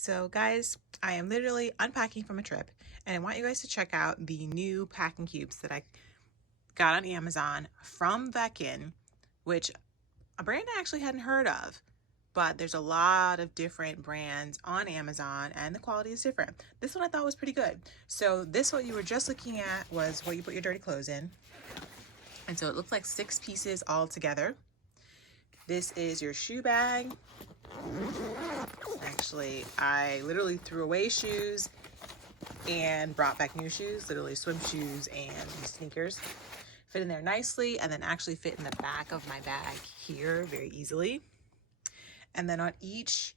So guys, I am literally unpacking from a trip and I want you guys to check out the new packing cubes that I got on Amazon from Vekken, which a brand I actually hadn't heard of, but there's a lot of different brands on Amazon and the quality is different. This one I thought was pretty good. So this one you were just looking at was what you put your dirty clothes in. And so it looks like 6 pieces all together. This is your shoe bag. Actually, I literally threw away shoes and brought back new shoes, literally swim shoes and sneakers. Fit in there nicely and then actually fit in the back of my bag here very easily. And then on each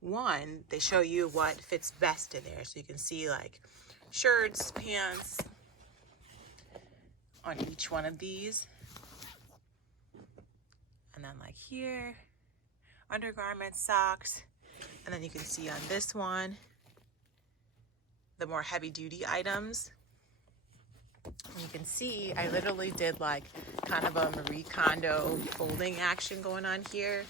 one, they show you what fits best in there. So you can see like shirts, pants on each one of these. And then like here, undergarments, socks. And then you can see on this one, the more heavy duty items. And you can see I literally did like kind of a Marie Kondo folding action going on here.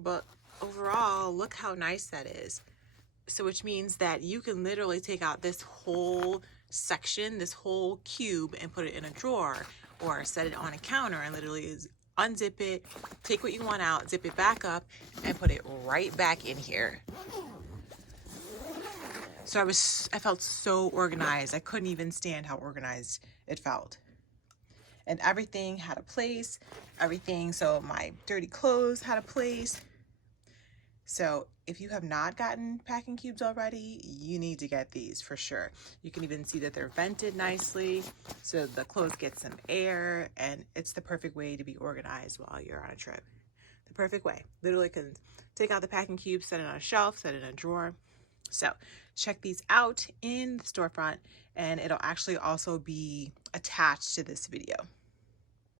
But overall, look how nice that is. So which means that you can literally take out this whole section, this whole cube, and put it in a drawer or set it on a counter and literally unzip it, take what you want out, zip it back up, and put it right back in here. So I felt so organized. I couldn't even stand how organized it felt. And everything had a place, so my dirty clothes had a place. So if you have not gotten packing cubes already, you need to get these for sure. You can even see that they're vented nicely, so the clothes get some air, and it's the perfect way to be organized while you're on a trip. The perfect way. Literally can take out the packing cube, set it on a shelf, set it in a drawer. So check these out in the storefront, and it'll actually also be attached to this video.